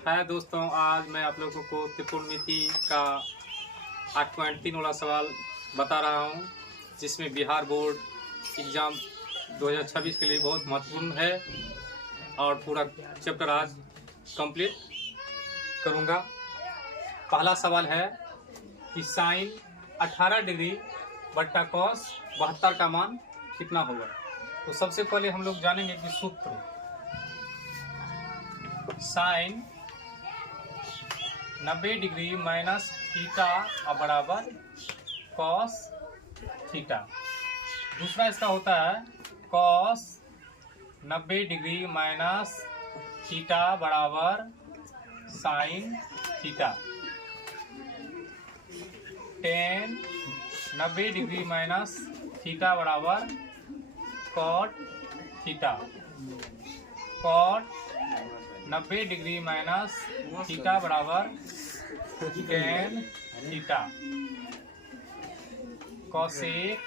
है दोस्तों, आज मैं आप लोगों को त्रिकोणमिति का 8.3 वाला सवाल बता रहा हूं, जिसमें बिहार बोर्ड एग्ज़ाम 2026 के लिए बहुत महत्वपूर्ण है और पूरा चैप्टर आज कंप्लीट करूंगा। पहला सवाल है कि साइन 18 डिग्री बट्टा कॉस 72 का मान कितना होगा। तो सबसे पहले हम लोग जानेंगे कि सूत्र साइन 90 डिग्री माइनस थीटा और बराबर कॉस थीटा। दूसरा इसका होता है कॉस 90 डिग्री माइनस थीटा बराबर sine theta. Tan 90 degree minus theta बराबर cot theta. Cot 90 degree minus theta बराबर tan theta. Cosec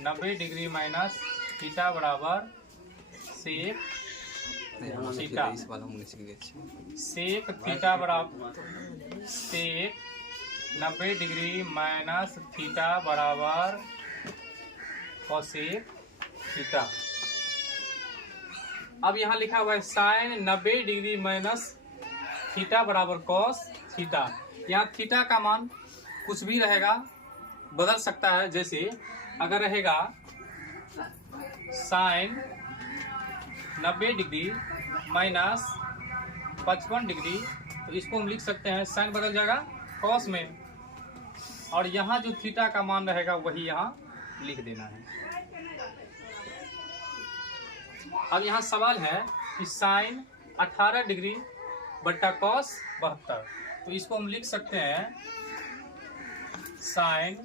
90 degree minus theta बराबर सेक थीटा। सेक थीटा बराबर सेक 90 डिग्री माइनस थीटा बराबर कॉसेक थीटा। अब यहाँ लिखा हुआ है साइन 90 डिग्री माइनस थीटा बराबर कॉस थीटा। यहाँ थीटा का मान कुछ भी रहेगा, बदल सकता है। जैसे अगर रहेगा साइन 90 डिग्री माइनस 55 डिग्री, तो इसको हम लिख सकते हैं साइन बदल जाएगा कॉस में, और यहाँ जो थीटा का मान रहेगा वही यहाँ लिख देना है। अब यहाँ सवाल है कि साइन 18 डिग्री बट्टा कॉस 72, तो इसको हम लिख सकते हैं साइन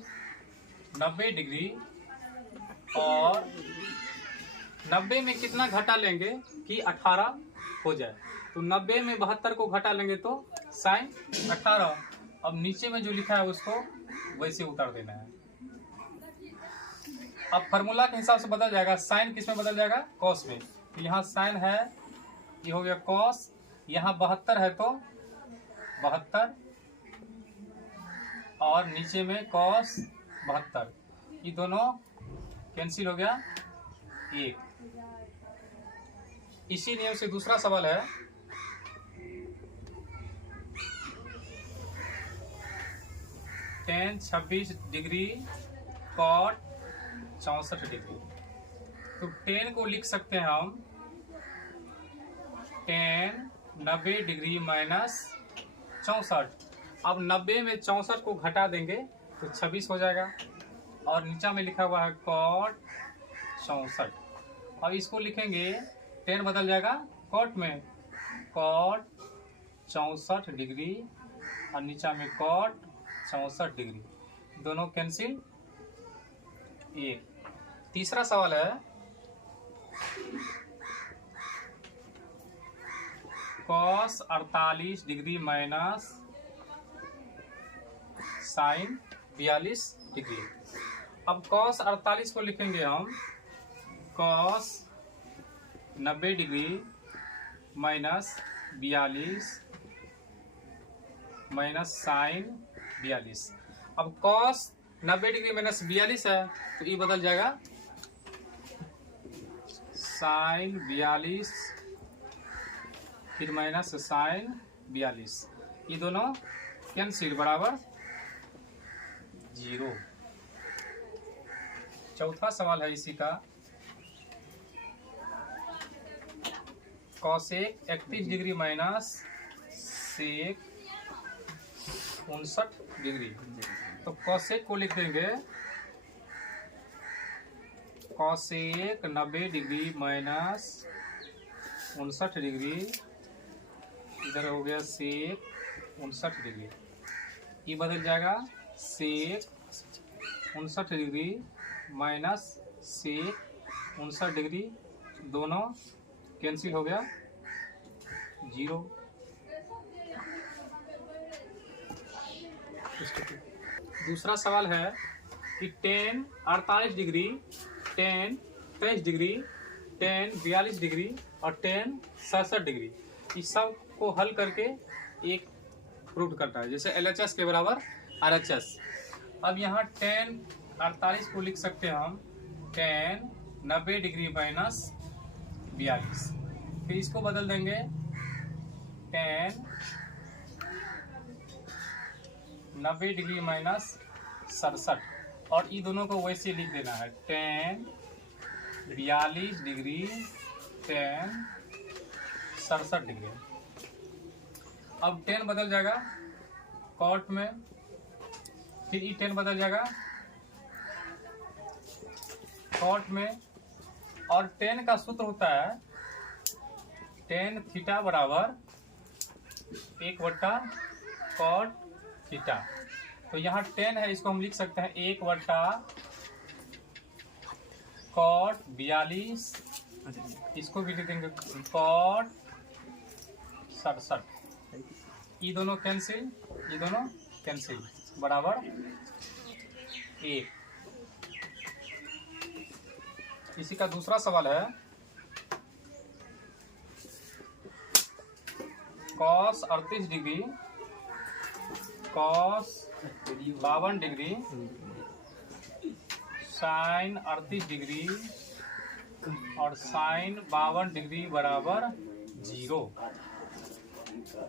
90 डिग्री और 90 में कितना घटा लेंगे कि 18 हो जाए। तो 90 में 72 को घटा लेंगे तो साइन 18। अब नीचे में जो लिखा है उसको वैसे उतार देना है। अब फार्मूला के हिसाब से बदल जाएगा। साइन किस में बदल जाएगा? कॉस में। तो यहाँ साइन है, ये हो गया कॉस। यहाँ 72 है तो 72 और नीचे में कॉस 72, ये दोनों कैंसिल हो गया एक। इसी नियम से दूसरा सवाल है टेन 26 डिग्री कॉट 64 डिग्री। तो 10 को लिख सकते हैं हम टेन 90 डिग्री माइनस 64। अब 90 में 64 को घटा देंगे तो 26 हो जाएगा, और नीचा में लिखा हुआ है कॉट 64। अब इसको लिखेंगे 10 बदल जाएगा कॉट में, कॉट 64 डिग्री और नीचा में कॉट 64 डिग्री, दोनों कैंसिल एक। तीसरा सवाल है cos 48 degree minus sine 42 degree. अब कॉस 48 को लिखेंगे हम cos 90 degree minus 42 minus sine 42। अब कॉस 90 डिग्री माइनस 42 है तो ये बदल जाएगा साइन 42 फिर माइनस साइन 42, ये दोनों कैंसिल बराबर 0। चौथा सवाल है इसी का cosec 31 degree minus sec 59 degree. तो कॉसेक को लिख देंगे कॉसेक 90 डिग्री माइनस 59 डिग्री, इधर हो गया सेक 59 डिग्री, ये बदल जाएगा सेक 59 डिग्री माइनस सेक 59 डिग्री, दोनों कैंसिल हो गया 0। दूसरा सवाल है कि ten 48 degree, ten 23 degree, ten 42 degree और टेन 67 डिग्री, इस सब को हल करके एक प्रूव करता है, जैसे LHS के बराबर RHS। अब यहाँ tan 48 को लिख सकते हैं हम tan 90 डिग्री माइनस 42। फिर इसको बदल देंगे tan 90 डिग्री माइनस 67, और ये दोनों को वैसे लिख देना है tan 42 डिग्री tan 67 डिग्री। अब tan बदल जाएगा cot में, फिर ये tan बदल जाएगा cot में, और tan का सूत्र होता है tan थीटा बराबर 1/cot थीटा। तो यहाँ tan है, इसको हम लिख सकते हैं 1/cot 42, इसको भी लिख देंगे cot 67। ये दोनों कैंसिल, ये दोनों कैंसिल, बराबर 1। इसी का दूसरा सवाल है cos 38 degree, cos 52 degree, sin 38 degree और sin 52 डिग्री बराबर 0।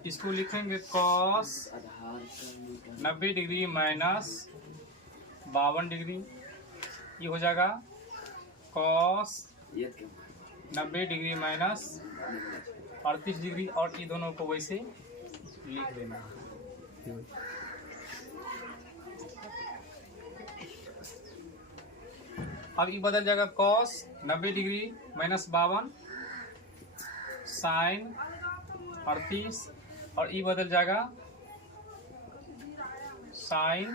इसको लिखेंगे cos 90 डिग्री माइनस 52 डिग्री, ये हो जाएगा cos 90 डिग्री माइनस 38 डिग्री, और ये दोनों को वैसे लिख देना है। अब ये बदल जाएगा cos 90 डिग्री माइनस 52, sin 38, और ये बदल जाएगा sin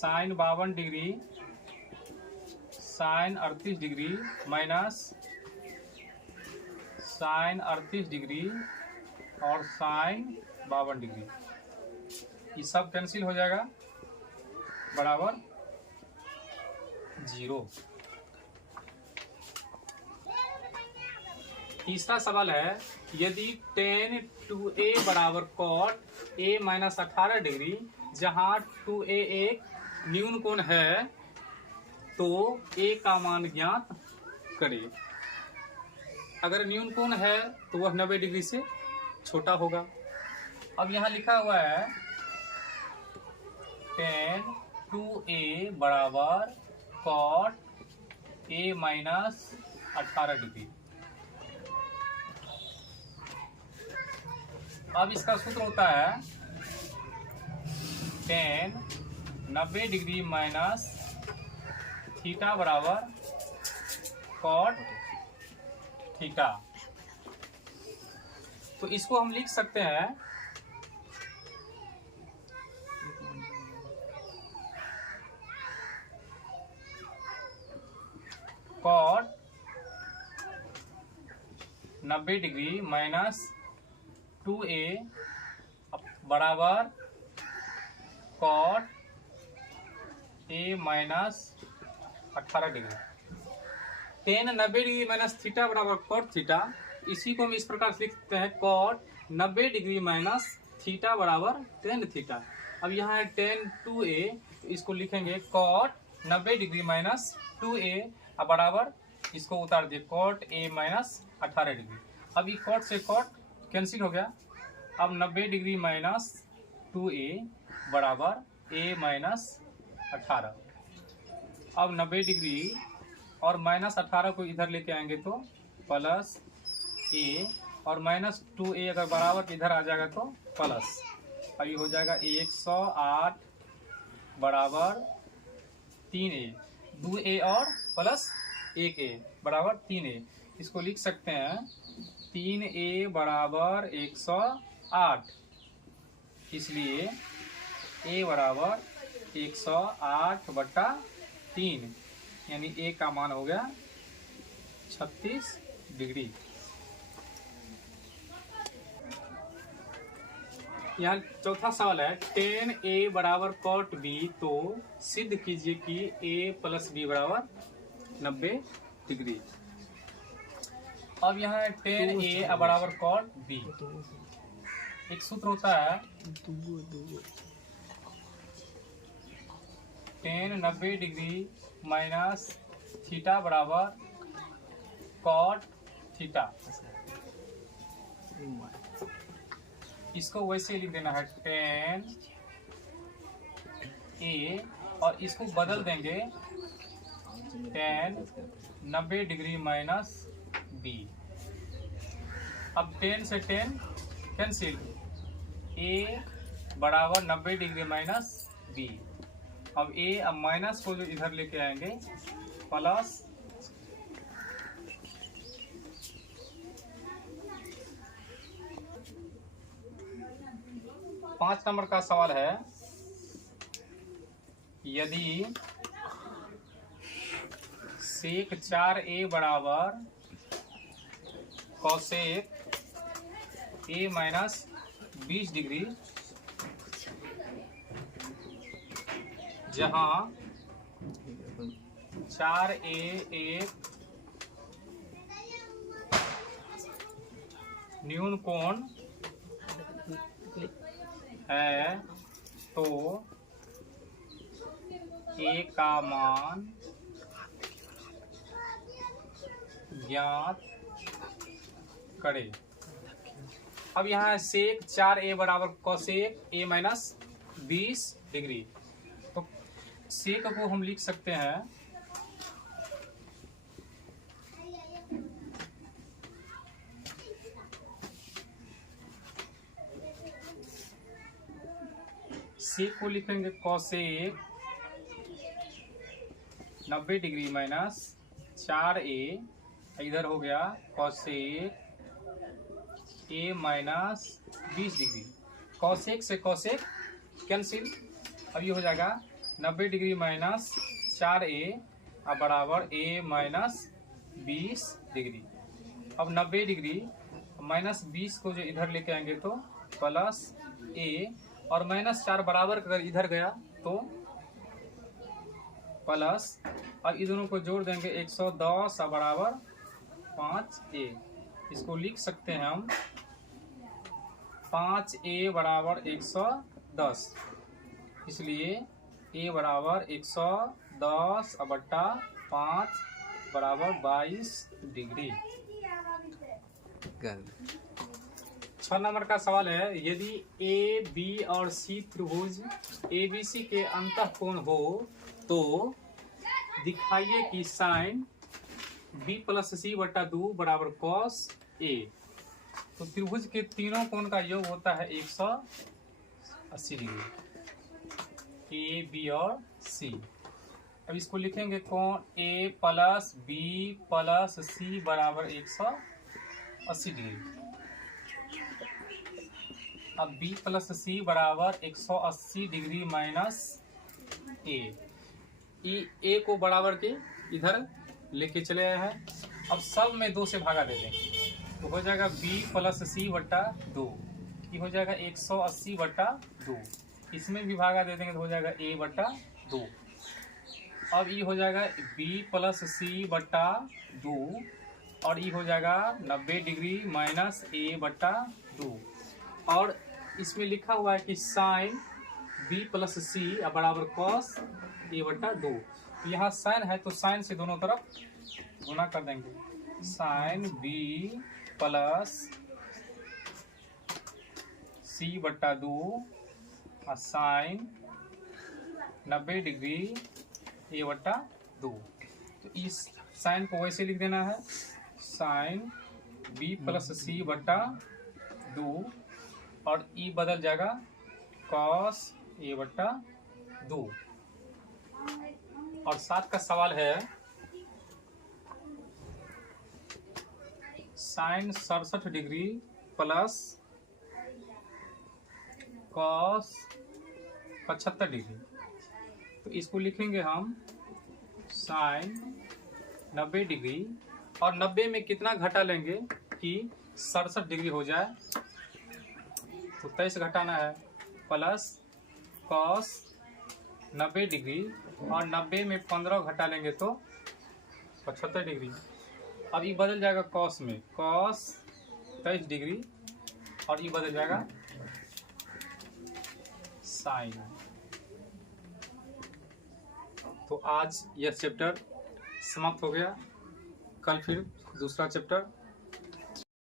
52 degree, sin 38 degree minus sin 38 degree और sin 52 डिग्री, ये सब कैंसिल हो जाएगा, बराबर 0। तीसरा सवाल है यदि tan 2a बराबर cot a माइनस 18 डिग्री, जहाँ 2a एक न्यून कोण है, तो a का मान ज्ञात करें। अगर न्यून कोण है तो वह 90 डिग्री से छोटा होगा। अब यहाँ लिखा हुआ है tan 2a बराबर cot a माइनस 18 डिग्री। अब इसका सूत्र होता है tan 90 डिग्री माइनस थीटा बराबर cot थीटा। तो इसको हम लिख सकते हैं cot 90 डिग्री माइनस 2a बराबर cot a minus 18 degree. tan 90 degree minus theta बराबर cot थीटा, इसी को हम इस प्रकार से लिखते हैं cot 90 डिग्री माइनस थीटा बराबर tan थीटा। अब यहाँ है tan 2a, इसको लिखेंगे cot 90 डिग्री माइनस 2a बराबर, इसको उतार दिए cot a माइनस 18 डिग्री। अब ये cot से cot कैंसिल हो गया। अब 90 डिग्री माइनस 2a बराबर a माइनस 18। अब 90 डिग्री और माइनस 18 को इधर लेके आएंगे तो प्लस a, और माइनस 2a अगर बराबर इधर आ जाएगा तो प्लस, अब ये हो जाएगा 108 बराबर 3a, 2a और प्लस 1a बराबर 3a। इसको लिख सकते हैं 3a बराबर 108, इसलिए a बराबर 108/3, यानी a का मान हो गया 36 डिग्री। यहाँ चौथा सवाल है tan a बराबर cot b, तो सिद्ध कीजिए कि a प्लस b बराबर 90 डिग्री। अब यहाँ है tan a बराबर cot b। एक सूत्र होता है tan 90 डिग्री माइनस थीटा बराबर cot थीटा। इसको वैसे लिख देना है tan a, और इसको बदल देंगे tan 90 डिग्री माइनस b। अब tan से tan कैंसिल, a बराबर 90 डिग्री माइनस b। अब a, अब माइनस को जो इधर लेके आएंगे प्लस, पांच नंबर का सवाल है यदि सेक 4a बराबर कॉसेक a माइनस 20 डिग्री, जहां 4a एक न्यून कोण है, तो a का मान ज्ञात करें। अब यहाँ है सेक 4a बराबर कॉसेक a माइनस 20 डिग्री, तो सेक को हम लिख सकते हैं सेक को लिखेंगे कॉसेक 90 डिग्री माइनस 4a, इधर हो गया cosec a minus 20 degree. Cosec से कॉसेक कैंसिल, अब ये हो जाएगा 90 डिग्री माइनस 4a बराबर a माइनस 20 डिग्री। अब 90 डिग्री माइनस 20 को जो इधर लेके आएंगे तो प्लस a, और माइनस 4 बराबर अगर इधर गया तो प्लस, और इन दोनों को जोड़ देंगे 110 बराबर 5a। इसको लिख सकते हैं हम 5a बराबर 110, इसलिए a बराबर 110 बट्टा 5 बराबर 22 डिग्री। 6 नंबर का सवाल है यदि ए बी और सी त्रिभुज ABC के अंतःकोण हो तो दिखाइए कि साइन B प्लस सी बटा 2 बराबर कॉस A। तो त्रिभुज के तीनों कोण का योग होता है 180 डिग्री, A B और C। अब इसको लिखेंगे कोण A plus B plus C बराबर 180 डिग्री। अब B प्लस C बराबर 180 डिग्री माइनस A। A को बराबर के इधर लेके चले आए हैं, अब सब में 2 से भागा दे देंगे तो हो जाएगा B प्लस C बट्टा 2, ये हो जाएगा 180 बट्टा 2। इसमें भी भागा दे देंगे तो हो जाएगा A बट्टा 2। अब ये हो जाएगा B प्लस C बट्टा 2, और ये हो जाएगा 90 डिग्री माइनस A बट्टा 2। और इसमें लिखा हुआ है कि साइन B प्लस C बराबर कॉस A बट्टा 2। यहाँ साइन है तो साइन से दोनों तरफ गुना कर देंगे, साइन B प्लस C बट्टा 2 और साइन 90 डिग्री A बट्टा 2। तो इस साइन को वैसे लिख देना है साइन B प्लस C बट्टा 2, और ई बदल जाएगा कॉस A बट्टा 2। और 7 का सवाल है sine 67 degree plus cos 75 degree. तो इसको लिखेंगे हम साइन 90 डिग्री, और 90 में कितना घटा लेंगे कि 67 डिग्री हो जाए, तो 23 घटाना है, प्लस कॉस 90 डिग्री, और 90 में 15 घटा लेंगे तो 75 डिग्री। अब ये बदल जाएगा कॉस में, कॉस 23 डिग्री, और ये बदल जाएगा साइन। तो आज यह चैप्टर समाप्त हो गया। कल फिर दूसरा चैप्टर